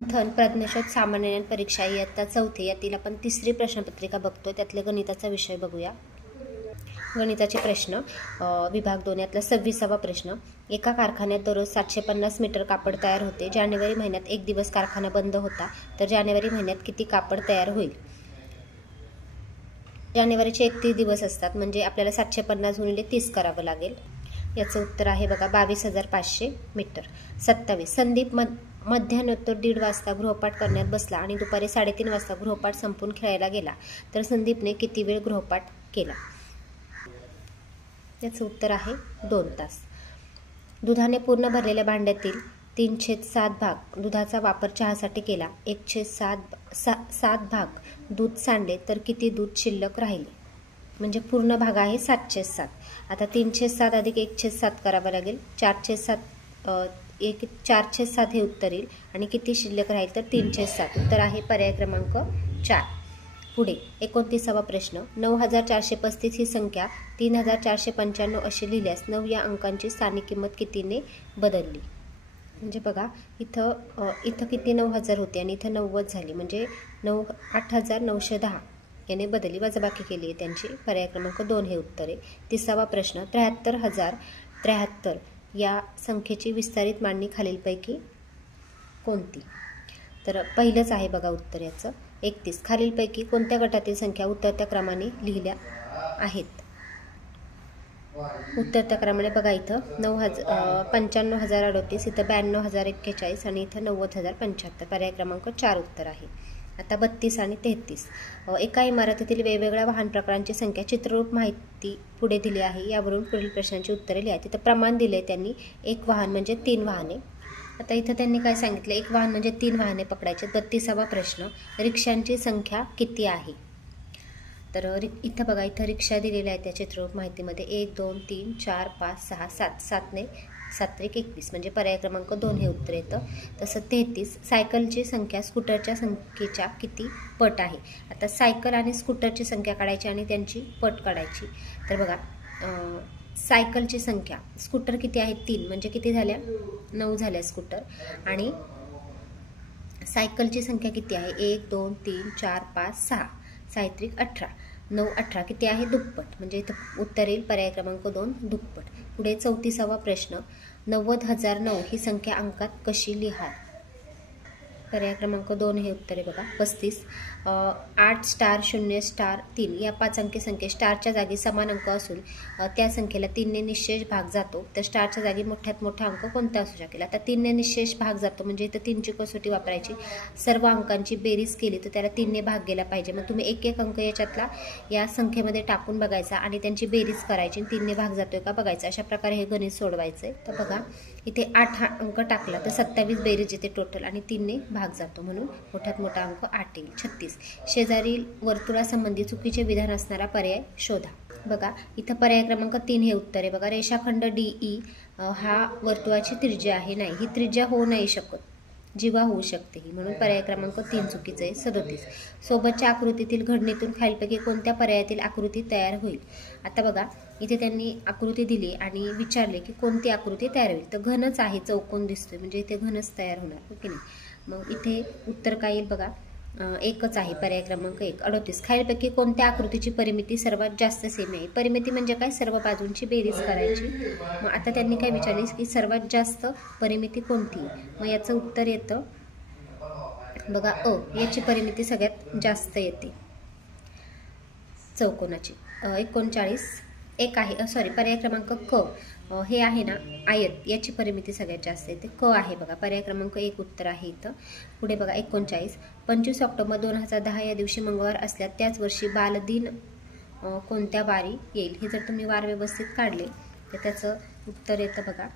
प्रज्ञाशोध सामान्य ज्ञान परीक्षा इयत्ता चौथी यातील आपण तिसरी प्रश्नपत्रिका बघतोय. त्यातले गणिताचा विषय बघूया. गणिताचे प्रश्न विभाग 2 यातला 26वा प्रश्न. एका कारखान्यात दररोज 750 मीटर कापड तयार होते. जानेवारी महिन्यात एक दिवस कारखाना बंद होता, तर जानेवारी महिन्यात किती कापड तयार होईल? जानेवारीचे 31 दिवस असतात, म्हणजे आपल्याला 750 गुणिले 30 करावं लागेल. याचं उत्तर आहे बघा 22,500 मीटर. 27. संदीप मध्यान्होत्तर 1:30 वाजता गृहपाठ करण्यात बसला आणि दुपारी 3:30 वाजता गृहपाठ संपून खेळायला गेला, तर संदीपने किती वेळ गृहपाठ केला? याचं उत्तर आहे 2 तास. दुधाने पूर्ण भरलेल्या भांड्यातील 3/7 भाग दुधाचा वापर चहासाठी केला. 1/7 भाग दूध सांडले, तर किती दूध शिल्लक राहिले? म्हणजे पूर्ण भाग आहे 7/7. आता 3/7 अधिक 1/7 करावं लागेल. 4/7 हे उत्तर येईल आणि किती शिल्लक राहील तर 3/7. उत्तर आहे पर्याय क्रमांक 4. पुढे 29वा प्रश्न. 9,435 ही संख्या 3,495 अशी लिहिल्यास 9 या अंकांची स्थानिक किंमत कितीने बदलली? म्हणजे बघा इथं किती 9,000 होते आणि इथं 90 झाली, म्हणजे 8,910 याने बदलली, वजाबाकी केली आहे त्यांची. पर्याय क्रमांक 2 हे उत्तर आहे. 30वा प्रश्न. 73,073 या संख्येची विस्तारित मांडणी खालीलपैकी कोणती? तर पहिलंच आहे बघा उत्तर याचं 31. खालीलपैकी कोणत्या गटातील संख्या उतरत्या क्रमाने लिहिल्या आहेत? उतरत्या क्रमाने बघा इथं 95,038, इथं 92,041 आणि इथं 90,075. पर्याय क्रमांक 4 उत्तर आहे. आता 32 आणि 33. एका इमारतीतील वेगवेगळ्या वाहन प्रकारांची संख्या चित्ररूप माहिती पुढे दिली आहे. यावरून पुढील प्रश्नांची उत्तरे लिहा. तिथं प्रमाण दिले त्यांनी. एक वाहन म्हणजे 3 वाहने. आता इथं त्यांनी काय सांगितलं? एक वाहन म्हणजे 3 वाहने पकडायचे. 32वा प्रश्न. रिक्षांची संख्या किती आहे? तर इथं बघा इथं रिक्षा दिलेल्या आहेत त्या चित्ररूप माहितीमध्ये. 1 2 3 4 5 6 7. 7 × 21 म्हणजे पर्याय क्रमांक 2 हे उत्तर येतं. तसं 33. सायकलची संख्या स्कूटरच्या संख्येच्या किती पट आहे? आता सायकल आणि स्कूटरची संख्या काढायची आणि त्यांची पट काढायची. तर बघा सायकलची संख्या, स्कूटर किती आहे? 3, म्हणजे किती झाल्या? 9 झाल्या स्कूटर. आणि सायकलची संख्या किती आहे? 1 2 3 4 5 6. 6 × 18. 9 18 किती आहे? दुप्पट. म्हणजे इथं उत्तर येईल पर्याय क्रमांक 2 दुप्पट. पुढे 34वा प्रश्न. 90,009 ही संख्या अंकात कशी लिहा? पर्याय क्रमांक 2 हे उत्तर आहे बघा 35. 8 स्टार 0 स्टार 3 या 5 अंकी संख्येत स्टारच्या जागी समान अंक असून त्या संख्येला 3 ने निशेष भाग जातो, तर स्टारच्या जागी मोठ्यात मोठा अंक कोणता असू शकेल? आता 3 ने निशेष भाग जातो म्हणजे इथं 3ची कसोटी वापरायची. सर्व अंकांची बेरीज केली तर त्याला 3 ने भाग गेला पाहिजे. मग तुम्ही एक एक अंक याच्यातला या संख्येमध्ये टाकून बघायचा आणि त्यांची बेरीज करायची. 3 ने भाग जातोय का बघायचं. अशा प्रकारे हे गणित सोडवायचंय. तर बघा इथे 8 हा अंक टाकला तर 27 बेरीज येते टोटल आणि 3 ने भाग जातो, म्हणून मोठ्यात मोठा अंक 8 येईल. 36. शेजारील वर्तुळासंबंधी चुकीचे विधान असणारा पर्याय शोधा. बघा इथं पर्याय क्रमांक 3 हे उत्तर आहे बघा. रेषाखंड DE हा वर्तुळाची त्रिज्या आहे. नाही, ही त्रिज्या होऊ नाही शकत, जीवा होऊ शकते ही, म्हणून पर्याय क्रमांक 3 चुकीचं आहे. 37. सोबतच्या आकृतीतील घडणीतून खालीलपैकी कोणत्या पर्यायातील आकृती तयार होईल? आता बघा इथे त्यांनी आकृती दिली आणि विचारले की कोणती आकृती तयार होईल, तर घनच आहे, चौकोन दिसतोय म्हणजे इथे घनच तयार होणार, हो की नाही. मग इथे उत्तर काय येईल बघा, एकच आहे पर्याय क्रमांक 1. 38. खालीलपैकी कोणत्या आकृतीची परिमिती सर्वात जास्त सेमी आहे? परिमिती म्हणजे काय? सर्व बाजूंची बेरीज करायची. मग आता त्यांनी काय विचारले की सर्वात जास्त परिमिती कोणती? मग याचं उत्तर येतं बघा याची परिमिती सगळ्यात जास्त येते चौकोनाची. 39. एक आहे पर्याय क्रमांक क हे आहे ना आयत, याची परिमिती सगळ्यात जास्त येते. क आहे बघा पर्याय क्रमांक 1 उत्तर आहे इथं. पुढे बघा 39. 25 ऑक्टोबर 2010 या दिवशी मंगळवार असल्यास त्याच वर्षी बालदिन कोणत्या वारी येईल? हे जर तुम्ही वार व्यवस्थित काढले तर त्याचं उत्तर येतं बघा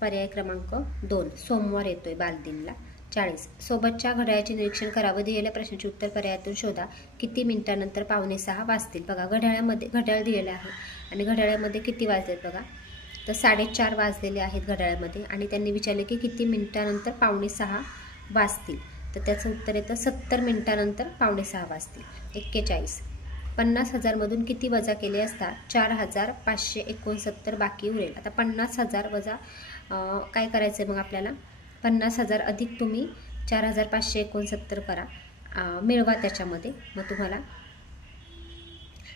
पर्याय क्रमांक 2 सोमवार येतोय बालदिनला. 40. सोबतच्या घड्याळाचे निरीक्षण करावं. दिलेल्या प्रश्नाचे उत्तर पर्यायातून शोधा. किती मिनिटानंतर 5:45 वाजतील? बघा घड्याळ दिलेलं आहे आणि घड्याळामध्ये किती वाजलेत बघा, तर 4:30 वाजलेले आहेत घड्याळामध्ये आणि त्यांनी विचारले की किती मिनिटानंतर 5:45 वाजतील, तर त्याचं उत्तर येतं 70 मिनिटानंतर 5:45 वाजतील. 41. 50,000 मधून किती वजा केले असता 4,569 बाकी उरेल? आता 50,000 वजा काय करायचं मग आपल्याला 50,000 अधिक तुम्ही 4569 करा, मिळवा त्याच्यामध्ये. मग तुम्हाला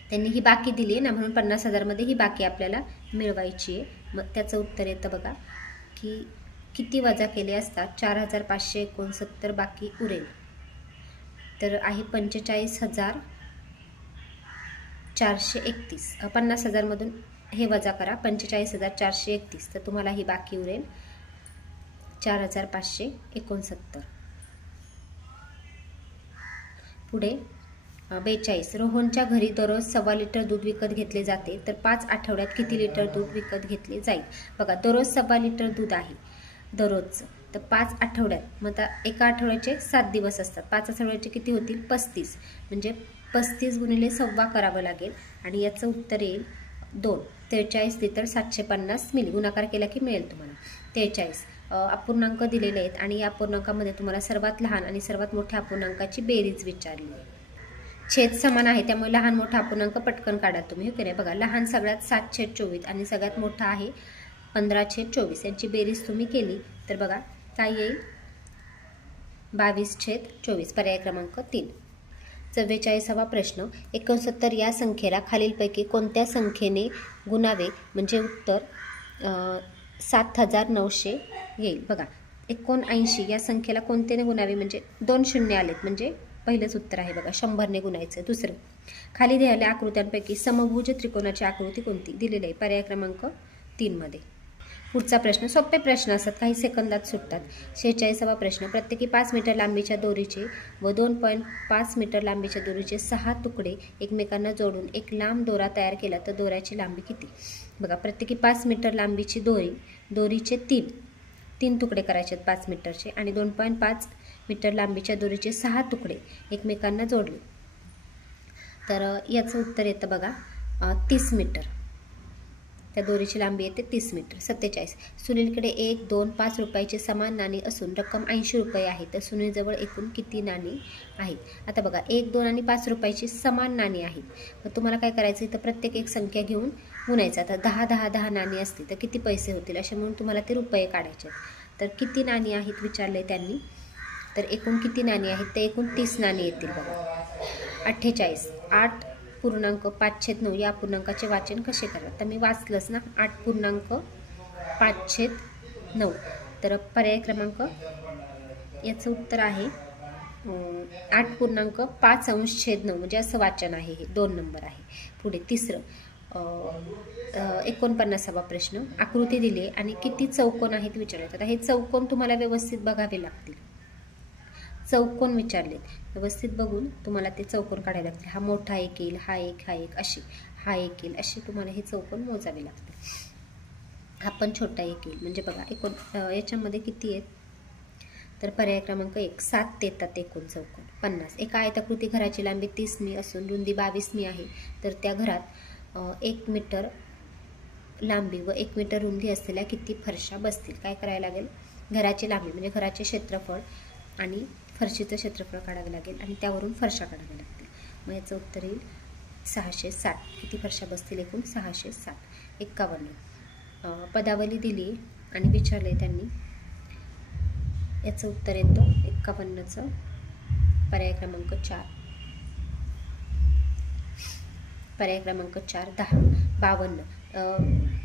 त्यांनी ही बाकी दिली आहे ना, म्हणून 50,000मध्ये ही बाकी आपल्याला मिळवायची आहे. मग त्याचं उत्तर येतं बघा की किती वजा केले असतात 4569 बाकी उरेल. तर आहे 45,431. 50,000मधून हे वजा करा, 45,431. तर तुम्हाला ही बाकी उरेल 4569. पुढे 42. रोहनच्या घरी दररोज 1.25 लिटर दूध विकत घेतले जाते, तर 5 आठवड्यात किती लिटर दूध विकत घेतले जाईल? बघा, दररोज 1.25 लिटर दूध आहे दररोजचं, तर 5 आठवड्यात, मग आता एका आठवड्याचे 7 दिवस असतात, 5 आठवड्याचे किती होतील? 35. म्हणजे 35 गुणिले 1.25 करावं लागेल आणि याचं उत्तर येईल 2. 43 लिटर 750 मिली. गुणाकार केला की मिळेल तुम्हाला 43. अपूर्णांक दिलेले आहेत आणि या अपूर्णांकामध्ये तुम्हाला सर्वात लहान आणि सर्वात मोठ्या अपूर्णांकाची बेरीज विचारली आहे. छेद समान आहे त्यामुळे लहान मोठा अपूर्णांक पटकन काढा तुम्ही. हो की नाही? बघा, लहान सगळ्यात 7/24 आणि सगळ्यात मोठा आहे 15/24. यांची बेरीज तुम्ही केली तर बघा काय येईल? 22/24. पर्याय क्रमांक 3. 44वा प्रश्न. 69 या संख्येला खालीलपैकी कोणत्या संख्येने गुणावे म्हणजे उत्तर 7,900 येईल? बघा, 79 या संख्येला कोणत्याने गुणावे म्हणजे 2 शून्य आलेत म्हणजे पहिलंच उत्तर आहे बघा, 100ने गुणायचं. दुसरं, खाली दिलेल्या आकृत्यांपैकी समभुज त्रिकोणाची आकृती कोणती? दिलेली आहे पर्याय क्रमांक 3 मध्ये. पुढचा प्रश्न, सोपे प्रश्न असतात, काही सेकंदात सुटतात. 46वा प्रश्न. प्रत्येकी 5 मीटर लांबीच्या दोरीचे व 2.5 मीटर लांबीच्या दोरीचे 6 तुकडे एकमेकांना जोडून एक लांब दोरा तयार केला तर दोऱ्याची लांबी किती? बघा, प्रत्येकी 5 मीटर लांबीची दोरीचे 3 तुकडे करायचे आहेत 5 मीटरचे आणि 2.5 मीटर लांबीच्या दोरीचे 6 तुकडे एकमेकांना जोडले तर याचं उत्तर येतं बघा 30 मीटर. त्या दोरीची लांबी येते 30 मीटर. 47. सुनीलकडे 1, 2, 5 रुपयाची समान नाणी असून रक्कम 80 रुपये आहे, तर सुनीलजवळ एकूण किती नाणी आहेत? आता बघा, 1, 2 आणि 5 रुपयाची समान नाणी आहेत. मग तुम्हाला काय करायचं, इथं प्रत्येक एक संख्या घेऊन गुणायचं. आता 10 नाणी असतील तर किती पैसे होतील असे म्हणून तुम्हाला ते रुपये काढायचे. तर किती नाणी आहेत विचारले त्यांनी, तर एकूण किती नाणी आहेत? ते एकूण 30 नाणी येतील बघा. 48. 8.5/9 या अपूर्णांकाचे वाचन कसे करा? तर मी वाचलंच ना, 8.5/9. तर पर्याय क्रमांक याचं उत्तर आहे 8.5/9 म्हणजे असं वाचन आहे, हे 2 नंबर आहे. पुढे तिसरं, 49वा प्रश्न. आकृती दिली आणि किती चौकोन आहेत विचारले. आता हे चौकोन तुम्हाला व्यवस्थित बघावे लागतील. चौकोन विचारले, व्यवस्थित बघून तुम्हाला ते चौकोन काढायला लागतील. हा मोठा एक येईल, हा एक अशी, हा एक येईल, अशी तुम्हाला हे चौकोन मोजावे लागतील. हा पण छोटा एक येईल. म्हणजे बघा, याच्यामध्ये किती आहेत तर पर्याय क्रमांक 1 7 येतात एकूण चौकोन. 50. एका आयताकृती घराची लांबी 30 मी असून रुंदी 22 मी आहे, तर त्या घरात 1 मीटर लांबी व 1 मीटर रुंदी असलेल्या किती फरशा बसतील? काय करायला लागेल? घराची लांबी म्हणजे घराचे क्षेत्रफळ आणि फरशीचं क्षेत्रफळ काढावे लागेल आणि त्यावरून फरशा काढाव्या लागतील. मग याचं उत्तर येईल 607. किती फरशा बसतील एकूण? 607. 51. पदावली दिली आणि विचारले त्यांनी, याचं उत्तर येतं 51चं पर्याय क्रमांक 4. पर्याय क्रमांक 4. 10. 52.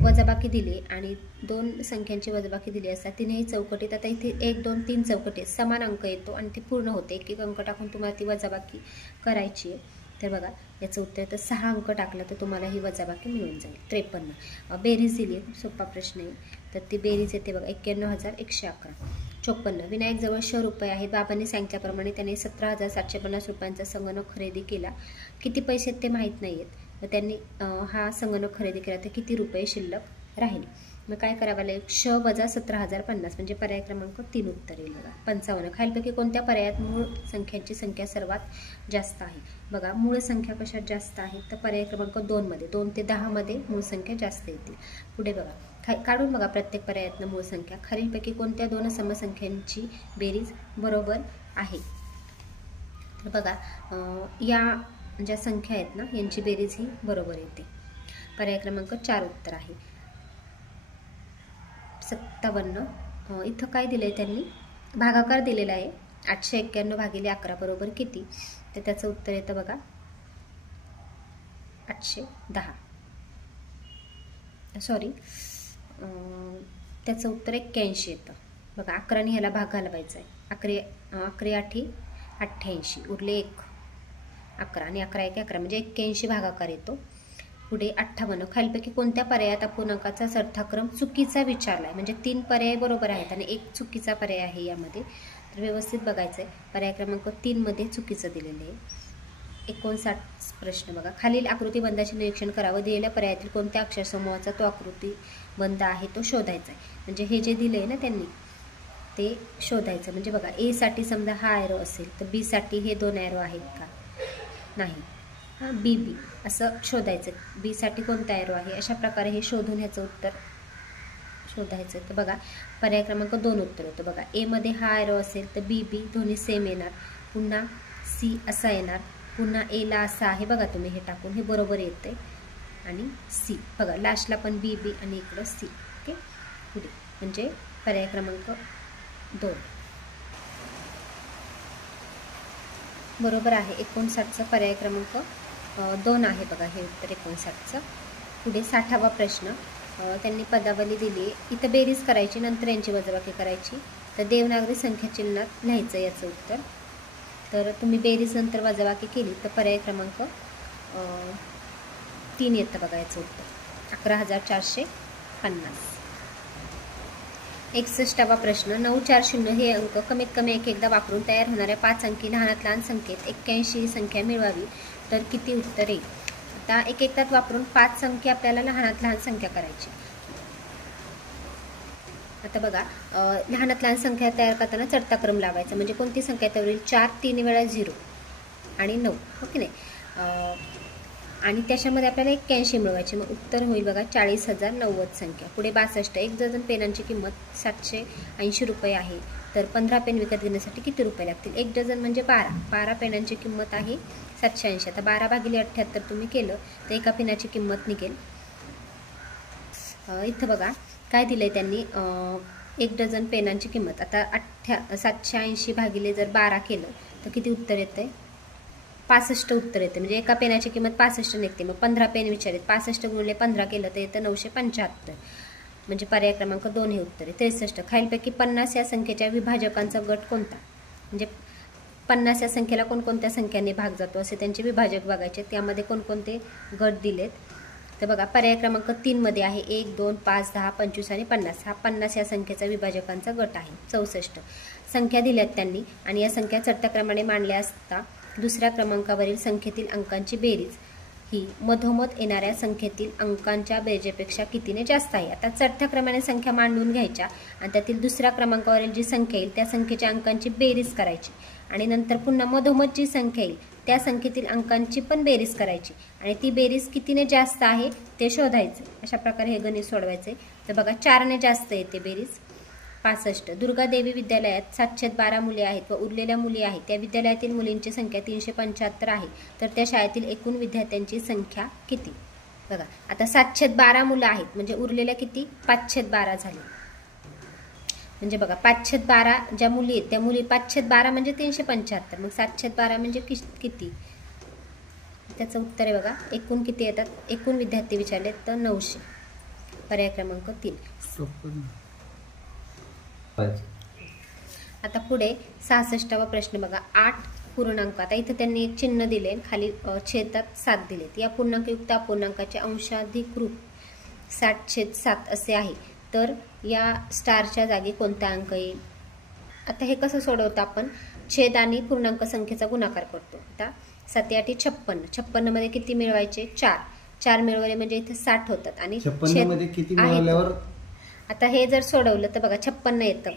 वजाबाकी दिली आणि 2 संख्यांची वजाबाकी दिली असता तीनही चौकटीत. आता इथे 1, 2, 3 चौकटीत समान अंक येतो आणि ती पूर्ण होते. एक अंक टाकून तुम्हाला ती वजाबाकी करायची आहे. तर बघा, याचं उत्तर तर 6 अंक टाकलं तर तुम्हाला ही वजाबाकी मिळून जाईल. 53. बेरीज दिली आहे, खूप सोपा प्रश्न आहे. तर ती बेरीज येते बघा 91,111. 54. विनायकजवळ 100 रुपये आहेत. बाबांनी सांगितल्याप्रमाणे त्याने 17,750 रुपयांचा संगणक खरेदी केला. किती पैसे ते माहीत नाही आहेत. मग त्यांनी हा संगणक खरेदी केला तर किती रुपये शिल्लक राहिले? मग काय करावं लागेल? 17,050 म्हणजे पर्याय क्रमांक 3 उत्तर येईल बघा. 55. खालीलपैकी कोणत्या पर्यायात मूळ संख्यांची संख्या सर्वात जास्त आहे? बघा, मूळ संख्या कशात जास्त आहे तर पर्याय क्रमांक 2 मध्ये. 2 ते 10 मध्ये मूळ संख्या जास्त येतील. पुढे बघा, काढून बघा प्रत्येक पर्यायातनं मूळ संख्या. खालीलपैकी कोणत्या 2 समसंख्यांची बेरीज बरोबर आहे? तर बघा, या ज्या संख्या आहेत ना यांची बेरीज ही बरोबर येते. पर्याय क्रमांक 4 उत्तर आहे. 57. इथं काय दिलंय त्यांनी? भागाकार दिलेला आहे 891 भागिले 11 बरोबर किती? तर त्याचं उत्तर येतं बघा 810. सॉरी, त्याचं उत्तर 81 येतं बघा. 11ने ह्याला भाग घालवायचा आहे. 11 8 88, उरले 1 11 आणि 11 1 11 म्हणजे 81 भागाकार येतो. पुढे 58, खालीलपैकी कोणत्या पर्यायात अपूर्णांकाचा चढता क्रम चुकीचा विचारलाय? म्हणजे 3 पर्याय बरोबर आहेत आणि 1 चुकीचा पर्याय आहे यामध्ये. तर व्यवस्थित बघायचं आहे. पर्याय क्रमांक 3 मध्ये चुकीचं दिलेलं आहे. 59 प्रश्न बघा. खालील आकृतीबंधाचे निरीक्षण करावं. दिलेल्या पर्यायातील कोणत्या अक्षरसमूहाचा तो आकृतीबंध आहे तो शोधायचा आहे. म्हणजे हे जे दिलंय ना त्यांनी ते शोधायचं. म्हणजे बघा, ए साठी समजा हा ॲरो असेल तर बी साठी हे 2 ॲरो आहेत का? नाही. हां, बी असं शोधायचं. बी साठी कोणता ॲरो आहे? अशा प्रकारे हे शोधून ह्याचं उत्तर शोधायचं. तर बघा, पर्याय क्रमांक 2 उत्तर होतं बघा. ए मध्ये हा ॲरो असेल तर बी दोन्ही सेम येणार. पुन्हा सी असा येणार. पुन्हा एला असा आहे बघा, तुम्ही हे टाकून हे बरोबर येते. आणि सी बघा, लास्टला पण बी आणि इकडं सी. ओके, पुढे म्हणजे पर्याय क्रमांक 2 बरोबर आहे. 59चा पर्याय क्रमांक 2 आहे बघा हे उत्तर 59चं. पुढे 60वा प्रश्न. त्यांनी पदावली दिली आहे. इथं बेरीज करायची, नंतर यांची वजाबाकी करायची. तर देवनागरी संख्या चिन्हात लिहायचं याचं उत्तर. तर तुम्ही बेरीज नंतर वजाबाकी केली तर पर्याय क्रमांक 3 येतं बघा याचं उत्तर 11,450. 61वा प्रश्न. 940 हे अंक कमीत कमी एकदा वापरून तयार होणाऱ्या 5 अंकी लहानात लहान संख्येत 81 ही संख्या मिळवावी तर किती उत्तर येईल? आता एकदात वापरून 5 अंकी आपल्याला लहानात लहान संख्या करायची. आता बघा, लहानात लहान संख्या तयार करताना चढता क्रम लावायचा. म्हणजे कोणती संख्या त्यावरील 4 3 वेळा 0 आणि 9, हो की नाही? आणि त्याच्यामध्ये आपल्याला 81 मिळवायची. मग उत्तर होईल बघा 40,090 संख्या. पुढे 62. 1 डझन पेनांची किंमत 780 रुपये आहे. तर 15 पेन विकत घेण्यासाठी किती रुपये लागतील? 1 डझन म्हणजे 12 पेनांची किंमत आहे 780. आता 12 भागिले 78 तुम्ही केलं तर एका पेनाची किंमत निघेल. इथं बघा काय दिलंय त्यांनी, 1 डझन पेनांची किंमत. आता 780 भागिले जर 12 केलं तर किती उत्तर येतंय? 65 उत्तर येते. म्हणजे एका पेनाची किंमत 65 निघते. मग 15 पेन विचारित 65 गुणिले 15 केलं तर येतं 975. म्हणजे पर्याय क्रमांक 2 हे उत्तर आहे. 63. खालीलपैकी 50 या संख्येच्या विभाजकांचा गट कोणता? म्हणजे 50 या संख्येला कोणकोणत्या संख्याने भाग जातो असे त्यांचे विभाजक बघायचे. त्यामध्ये कोणकोणते गट दिलेत? तर बघा, पर्याय क्रमांक 3 मध्ये आहे 1 2 5 10 25 आणि 50. हा 50 या संख्येचा विभाजकांचा गट आहे. 64. संख्या दिल्यात त्यांनी आणि या संख्या चढत्या क्रमाने मांडल्या असता दुसऱ्या क्रमांकावरील संख्येतील अंकांची बेरीज ही मधोमध येणाऱ्या संख्येतील अंकांच्या बेरजेपेक्षा कितीने जास्त आहे. आता चढत्या क्रमाने संख्या मांडून घ्यायच्या आणि त्यातील दुसऱ्या क्रमांकावरील जी संख्या येईल त्या संख्येच्या अंकांची बेरीज करायची आणि नंतर पुन्हा मधोमध जी संख्या येईल त्या संख्येतील अंकांची पण बेरीज करायची आणि ती बेरीज कितीने जास्त आहे ते शोधायचे. अशा प्रकारे हे गणित सोडवायचे. तर बघा, 4ने जास्त येते बेरीज. 65. दुर्गादेवी विद्यालयात 712 मुले आहेत व उरलेल्या मुली आहेत. त्या विद्यालयातील मुलींची संख्या 375 आहे. तर त्या शाळेतील एकूण विद्यार्थ्यांची संख्या किती? बघा, आता 712 मुलं आहेत म्हणजे उरलेल्या किती? 512 झाले. म्हणजे बघा, 512 ज्या मुली आहेत त्या मुली 512 म्हणजे 375. मग 712 म्हणजे किती? त्याचं उत्तर आहे बघा, एकूण किती येतात? एकूण विद्यार्थी विचारले तर 900. पर्याय क्रमांक 3. आता पुढे 66वा प्रश्न बघा. 8 पूर्णांक. आता इथं त्यांनी एक चिन्ह दिले, खाली छेदात 7 दिलेत. या पूर्णांकयुक्त अपूर्णांकाचे अंशाधिक रूप 60/7 असे आहे. तर या स्टारच्या जागी कोणता अंक येईल? आता हे कसं सोडवतं आपण? छेद आणि पूर्णांक संख्येचा गुणाकार करतो. आता 7 8 56. 56 मध्ये किती मिळवायचे? 4 मिळवले म्हणजे इथे 60 होतात आणि छेद आहे. आता हे जर सोडवलं तर बघा 56 येतं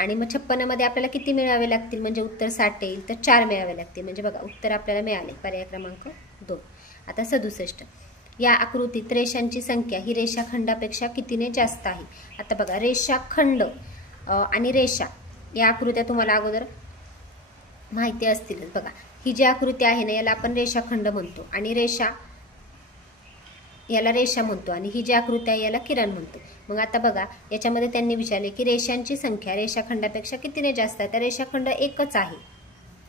आणि मग 56 मध्ये आपल्याला किती मिळावे लागतील म्हणजे उत्तर 60 येईल. तर 4 मिळावे लागतील. म्हणजे बघा, उत्तर आपल्याला मिळाले पर्याय क्रमांक 2. आता 67. या आकृतीत रेषांची संख्या ही रेषाखंडापेक्षा कितीने जास्त आहे? आता बघा, रेषाखंड आणि रेषा या आकृत्या तुम्हाला अगोदर माहिती असतीलच. बघा, ही जी आकृती आहे ना याला आपण रेषाखंड म्हणतो आणि रेषा याला रेषा म्हणतो आणि ही जी आकृती आहे याला किरण म्हणतो. मग आता बघा याच्यामध्ये त्यांनी विचारले की रेषांची संख्या रेषाखंडापेक्षा कितीने जास्त आहे. तर रेषाखंड एकच आहे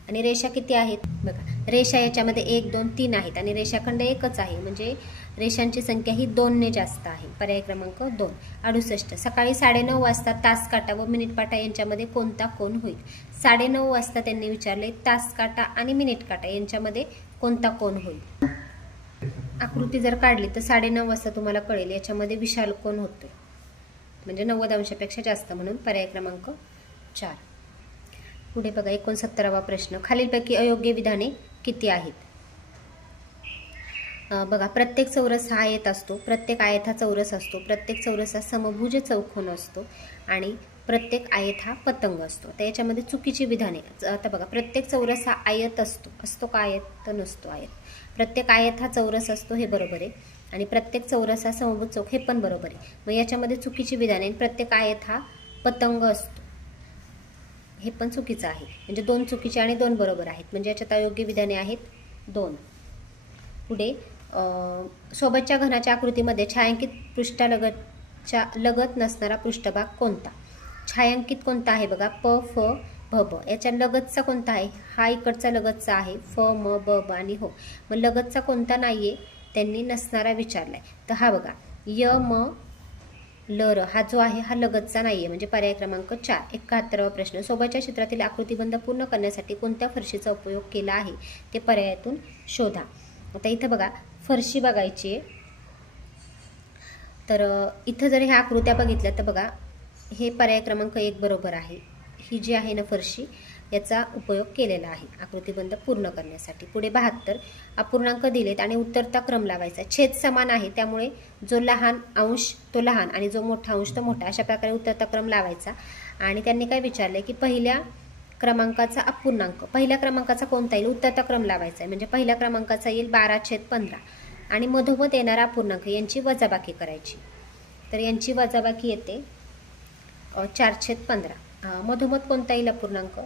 आणि रेषा किती आहेत बघा. रेषा याच्यामध्ये 1 2 3 आहेत आणि रेषाखंड एकच आहे, म्हणजे रेषांची संख्या ही 2 ने जास्त आहे. पर्याय क्रमांक 2. 68. सकाळी 9:30 वाजता तास काटा व मिनिट काटा यांच्यामध्ये कोणता कोन होईल. 9:30 वाजता त्यांनी विचारले तास काटा आणि मिनिट काटा यांच्यामध्ये कोणता कोन होईल. आकृती जर काढली तर 9:30 वाजता तुम्हाला कळेल याच्यामध्ये विशाल कोन होतोय, म्हणजे 90 अंशापेक्षा जास्त, म्हणून पर्याय क्रमांक 4. पुढे बघा 69वा प्रश्न. खालीलपैकी अयोग्य विधाने किती आहेत. बघा प्रत्येक चौरस हा आयत असतो, प्रत्येक आयत हा चौरस असतो, प्रत्येक चौरस हा समभुज चौकोन असतो आणि प्रत्येक आयत हा पतंग असतो. तर याच्यामध्ये चुकीची विधाने. आता बघा प्रत्येक चौरस हा आयत असतो का आयत तर नसतो आयत. प्रत्येक आयत हा चौरस असतो हे बरोबर आहे आणि प्रत्येक चौरस हा समभुज चौक हे पण बरोबर आहे. मग याच्यामध्ये चुकीची विधाने. प्रत्येक आयत हा पतंग असतो हे पण चुकीचं आहे, म्हणजे 2 चुकीचे आणि 2 बरोबर आहेत, म्हणजे याच्यात अयोग्य विधाने आहेत 2. पुढे सोबतच्या घनाच्या आकृतीमध्ये छायांकित पृष्ठालगतच्या लगत नसणारा पृष्ठभाग कोणता. छायांकित कोणता आहे बघा प फ भ ब. याच्या लगतचा कोणता आहे. हा इकडचा लगतचा आहे फ म ब ब आणि हो. मग लगतचा कोणता नाहीये त्यांनी नसणारा विचारलाय. तर हा बघा य म ल र हा जो आहे हा लगतचा नाहीये, म्हणजे पर्याय क्रमांक 4. 71वा प्रश्न. सोबतच्या चित्रातील आकृतीबंध पूर्ण करण्यासाठी कोणत्या फरशीचा उपयोग केला आहे ते पर्यायातून शोधा. आता इथं बघा फरशी बघायची आहे, तर इथं जर ह्या आकृत्या बघितल्या तर बघा हे पर्याय क्रमांक 1 बरोबर आहे. ही जी आहे ना फरशी याचा उपयोग केलेला आहे आकृतीबंध पूर्ण करण्यासाठी. पुढे 72. अपूर्णांक दिलेत आणि उत्तरता क्रम लावायचा. छेद समान आहे त्यामुळे जो लहान अंश तो लहान आणि जो मोठा अंश तो मोठा, अशा प्रकारे उत्तरता क्रम लावायचा. आणि त्यांनी काय विचारले की पहिल्या क्रमांकाचा अपूर्णांक, पहिल्या क्रमांकाचा कोणता येईल उत्तरता क्रम लावायचा आहे, म्हणजे पहिल्या क्रमांकाचा येईल 12/15 आणि मधोमध येणारा अपूर्णांक यांची वजाबाकी करायची. तर यांची वजाबाकी येते 4/15. मधोमध कोणता येईल अपूर्णांक.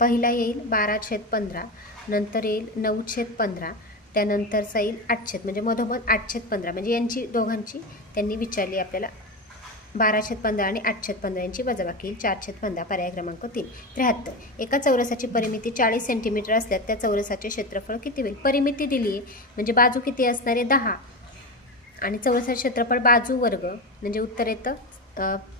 पहिला येईल 12/15, नंतर येईल 9/15, त्यानंतरचा येईल 8 म्हणजे मधोमध 8/15, म्हणजे यांची दोघांची त्यांनी विचारली आपल्याला 12/15 आणि 8/15 यांची वजाबाकी येईल 4/15. पर्याय क्रमांक 3. 73. एका चौरसाची परिमिती 40 सेंटीमीटर असल्यास त्या चौरसाचे क्षेत्रफळ किती होईल. परिमिती दिली आहे म्हणजे बाजू किती असणार आहे 10 आणि चौरसाचे क्षेत्रफळ बाजू वर्ग, म्हणजे उत्तर येतं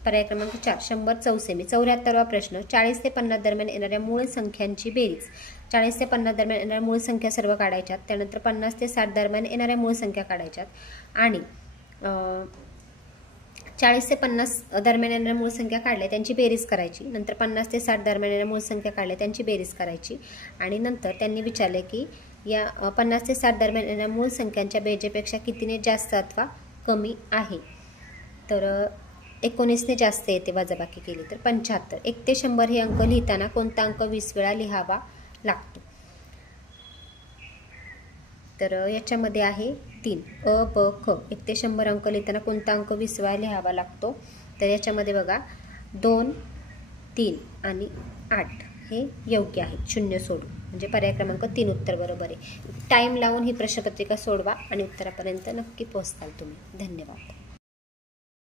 पर्याय क्रमांक 4 100 चौसेमी. 74वा प्रश्न. 40 ते 50 दरम्यान येणाऱ्या मूळ संख्यांची बेरीज. 40 ते 50 दरम्यान येणाऱ्या मूळ संख्या सर्व काढायच्यात, त्यानंतर 50 ते 60 दरम्यान येणाऱ्या मूळ संख्या काढायच्यात आणि 40 ते 50 दरम्यान येणाऱ्या मूळ संख्या काढल्या त्यांची बेरीज करायची. नंतर 50 ते 60 दरम्यान येणाऱ्या मूळ संख्या काढल्या त्यांची बेरीज करायची आणि नंतर त्यांनी विचारले की या 50 ते 60 दरम्यान येणाऱ्या मूळ संख्यांच्या बेरजेपेक्षा कितीने जास्त अथवा कमी आहे. तर 19ने जास्त येते वजाबाकी केली तर 75. 1 ते 100 हे अंक लिहिताना कोणता अंक 20 वेळा लिहावा लागतो. तर याच्यामध्ये आहे 3 अ ब क. 1 ते 100 अंक लिहिताना कोणता अंक 20 वेळा लिहावा लागतो. तर याच्यामध्ये बघा 2 3 आणि 8 हे योग्य आहेत, 0 सोडून, म्हणजे पर्याय क्रमांक 3 उत्तर बरोबर आहे. टाईम लावून ही प्रश्नपत्रिका सोडवा आणि उत्तरापर्यंत नक्की पोहोचताल तुम्ही. धन्यवाद.